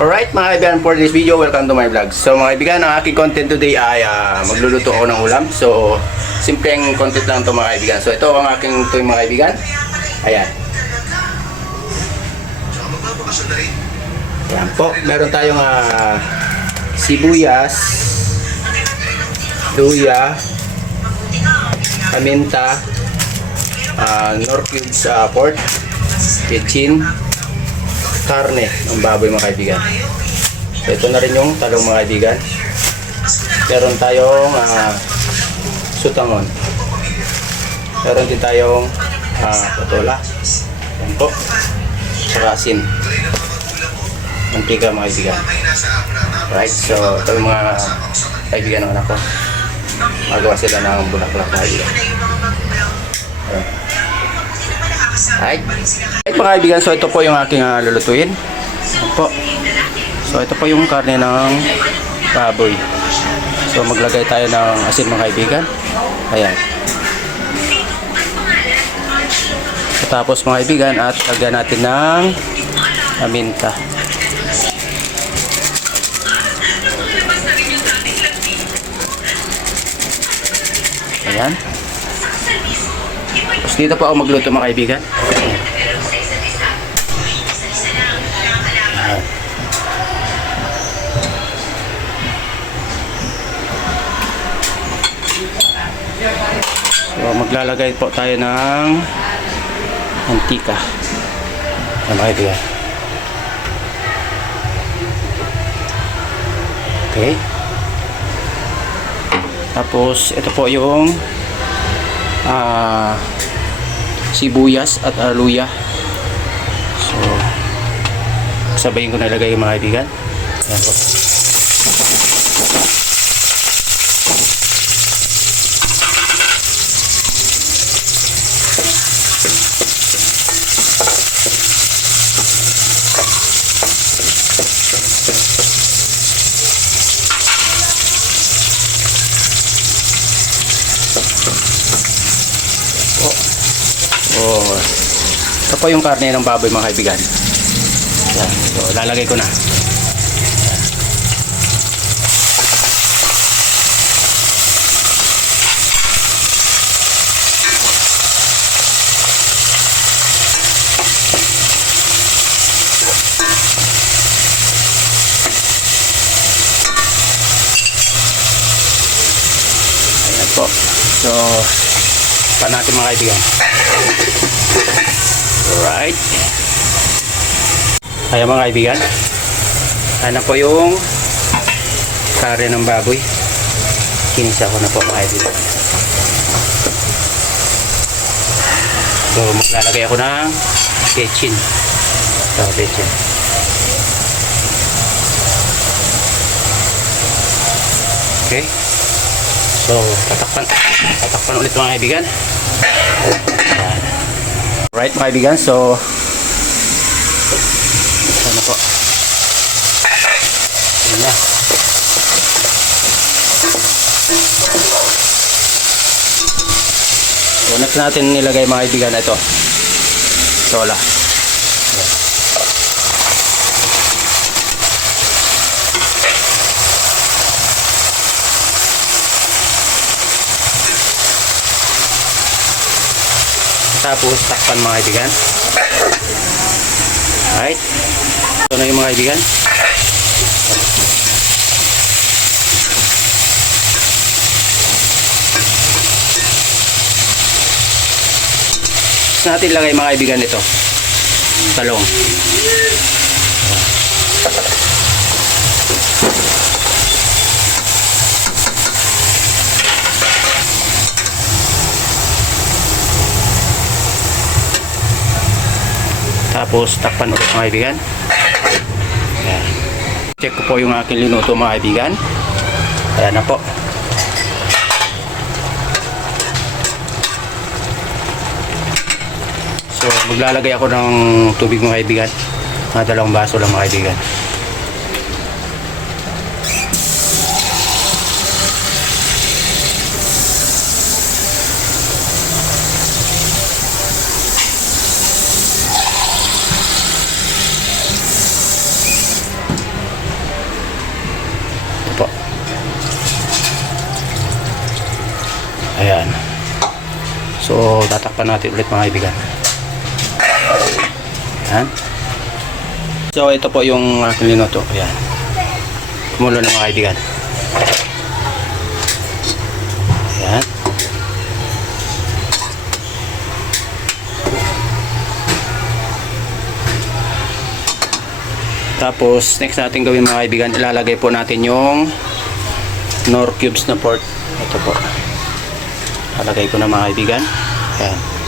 Alright mga kaibigan, for this video, welcome to my vlog. So mga kaibigan, ang aking content today ay ah, magluluto ako ng ulam. So, simpleng content lang to mga kaibigan. So ito ang aking tuwing mga kaibigan. Ayan. Ayan po, meron tayong ah, sibuyas, luya, paminta, uh, nor cubes sa pork, kitchen, karne ng baboy mga kaibigan. So ito na rin yung talong mga kaibigan. Meron tayong ah, sutangon. Meron din tayong uh, patola. Yan po. Saka asin. Mantika mga kaibigan. Right, so ito yung mga kaibigan ng anak ko. Magawa sila ng bulak-bulak mga kaibigan. Ayan. Right. Right mga kaibigan, so ito po yung aking uh, lulutuin. Ito po. So ito po yung karne ng baboy. So maglagay tayo ng asin mga kaibigan. Ayan. Tapos mga kaibigan at lagyan natin ng aminta. Ayan. Tapos dito po ako magluto mga kaibigan. So maglalagay po tayo ng antika. Mga kaibigan. Okay. Tapos ito po yung ah sibuyas at ah, luya. So sabayin ko na ilagay mga kaibigan. Ayan po. Ito po yung karne ng baboy mga kaibigan. Yan. So, lalagay ko na. Ayan po. So, pa natin mga kaibigan. Alright. Ayan mga kaibigan. Ano po yung kare ng baboy. Kinisa ko na po mga kaibigan. So maglalagay ako ng kitchen. So kitchen. Okay. So tatakpan. Tatakpan ulit mga kaibigan. Right mga kaibigan, so ano po? Ayan na. So next natin nilagay mga kaibigan ito. Sola. Tapos takpan mga kaibigan. Alright. Ito na yung mga kaibigan. Tapos natin lagay mga kaibigan ito. Talong. Tapos takpan ulit mga kaibigan. Ayan. Check ko po yung aking linuto mga kaibigan. Ayan na po. So maglalagay ako ng tubig mga kaibigan. Mga dalawang baso lang mga kaibigan. Ayan. So, tatakpan natin ulit mga kaibigan. Ayan. So, ito po yung aking linuto. Ayan. Kumulo na mga kaibigan. Ayan. Tapos, next natin gawin mga kaibigan, ilalagay po natin yung nor cubes na pork. Ito po. Lalagay ko na mga kaibigan. Ayan.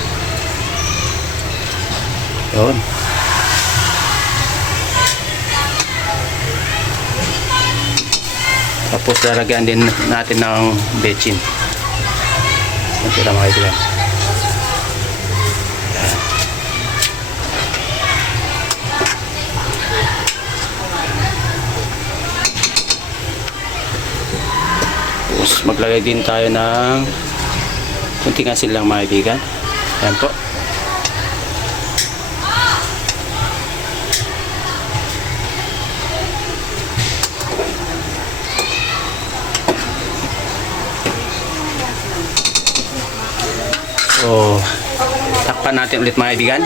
Yun. Tapos lalagyan din natin ng bechin. Ito lang mga kaibigan. Tapos maglagay din tayo ng kunting asin lang mga kaibigan. Ayan po. So, takpan natin ulit mga kaibigan.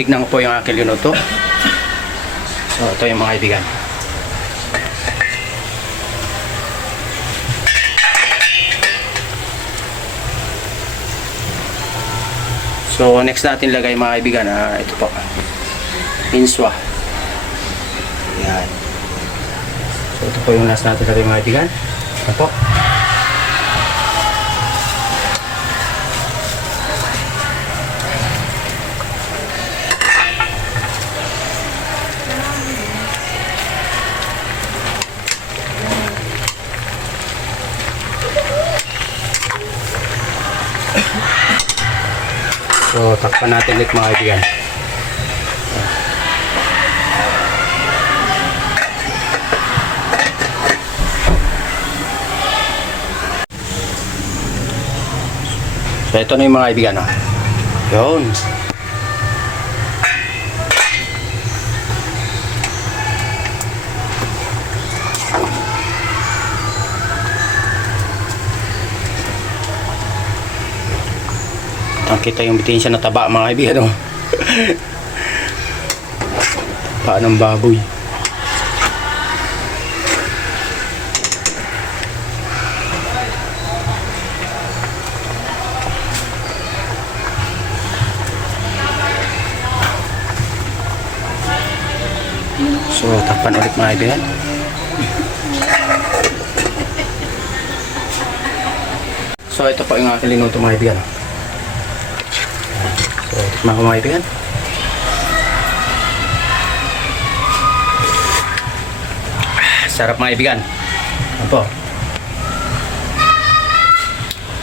Tignan ko po yung aking linuto. So, ito yung mga kaibigan. So, next natin lagay mga kaibigan, ah, ito po. Inswa. Yan. So, ito po yung last natin lagay mga kaibigan. Ito po. So, takpan natin ulit mga kaibigan. So, ito na yung mga kaibigan. Oh. Yun. Nakita yung bitensya na taba mga kaibigan. Oh. Paa ng baboy. So, takpan ulit mga kaibigan. So, ito po yung aking linuto mga kaibigan. Mga kaibigan. Ah, Sarap mga kaibigan. Ano po?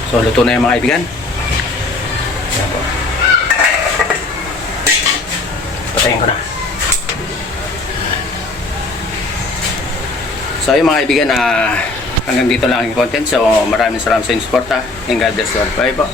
So, luto na yung mga po. Patayin ko na. So, yung mga kaibigan, ah, hanggang dito lang ang content. So, maraming salamat sa inyong suporta. And God bless you all. Bye po.